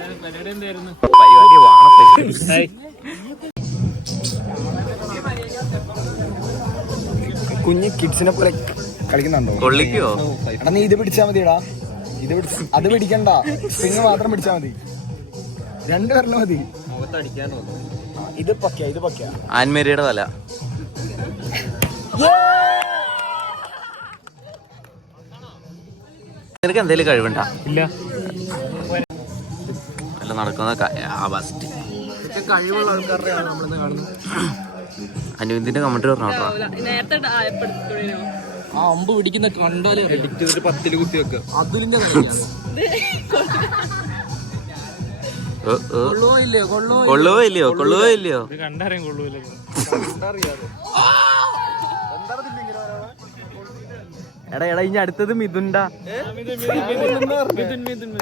പരിപാടി വാണത്തെ കുഞ്ഞ് കിഡ്സിനെ പോലെ കളിക്കുന്നുണ്ടോ? കൊള്ളിക്കോ? എടാ നീ ഇത് പിടിച്ചാ മതിടാ. ഇത് അത് പിടിക്കണ്ട, സ്പ്രിങ് മാത്രം പിടിച്ചാ മതി. രണ്ട് പേരിലും മതി. ഇത് പക്കയാ, ഇത് പക്കയാ. ആൻമേരിയുടെ തല. നിനക്ക് എന്തേലും കഴിവുണ്ടാ? ഇല്ല. അല്ല നടക്കുന്ന കഴിവുള്ള ആൾക്കാരുടെയാണ് നമ്മളിന്ന് കാണുന്നത്. അനുവിന്റെ കമന്റ് പറഞ്ഞോട്ടാ. ആ അമ്പ് പിടിക്കുന്ന കണ്ടാല് 10 കുത്തി വെക്കുക. അതുലിന്റെ കൊള്ളുവോ ഇല്ലയോ? കണ്ടറിയാൻ കൊള്ളൂല. എടാ ഇനി അടുത്തത് മിഥുൻടാ.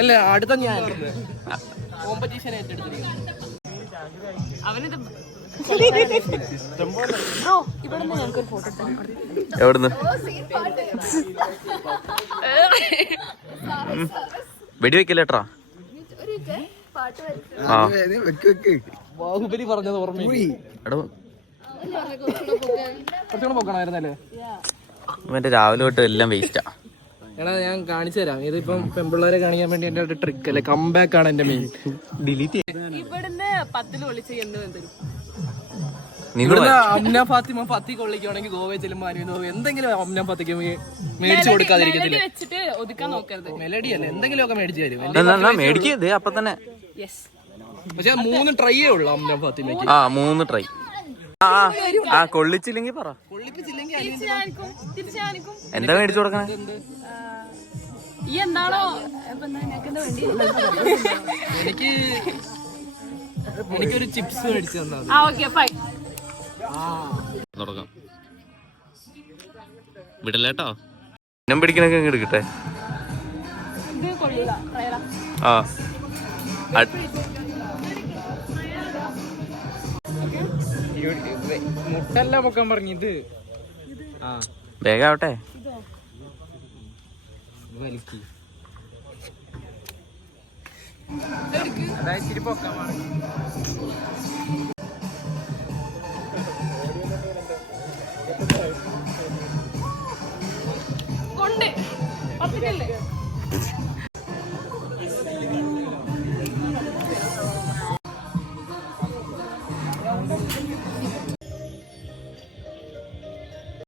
അല്ല അടുത്ത ഞാൻ എവിടുന്ന് വെടിവെക്കില്ലേട്ടാ? ബാഹുബലി പറഞ്ഞത് ഓർമ്മയില്ലേ? പോക്കണായിരുന്നല്ലേ? മറ്റേ രാവിലെ തൊട്ട് എല്ലാം വേസ്റ്റാ. എടാ ഞാൻ കാണിച്ചു തരാം. ഇതിപ്പം പെൺപിള്ളേരെ കാണിക്കാൻ വേണ്ടി എന്റെ ഒരു ട്രിക്ക് അല്ലേ, കംബാക്ക് ആണ് എന്റെ മെയിൻ. ഡിലീറ്റ് ഇവിടുന്ന് 10 ഒളിച്ച് എന്ത് അമ്ന ഫാത്തിമ ഫത്തി കൊള്ളിക്കുവാണെങ്കിൽ ഗോവയിൽ ചെല്ലുമ്പോൾ എന്തെങ്കിലും അമ്ന ഫാത്തിക്ക് മേടിച്ചു കൊടുക്കാതിരിക്കത്തില്ല. മെലഡി അല്ല, എന്തെങ്കിലുമൊക്കെ മേടിച്ചു തരും. മേടിക്കത് അപ്പൊ തന്നെ. പക്ഷെ 3 ട്രൈയേ ഉള്ളു അമ്ന ഫാത്തിമയ്ക്ക്. 3 ട്രൈ. കൊള്ളിച്ചില്ലെങ്കിൽ പറ. എന്താ മേടിച്ചു കൊടുക്കണേ? എനിക്കൊരു ചിപ്സ് മേടിച്ചു തന്നാ. തുടങ്ങാം. വിടല്ലേട്ടോ. ഞാൻ പിടിക്കണൊക്കെ എടുക്കട്ടെ. മുട്ടല്ല പൊക്കാൻ പറഞ്ഞത്. വേഗം ആവട്ടെ. ഇച്ചിരി പൊക്കാൻ പറഞ്ഞു. കൊണ്ട്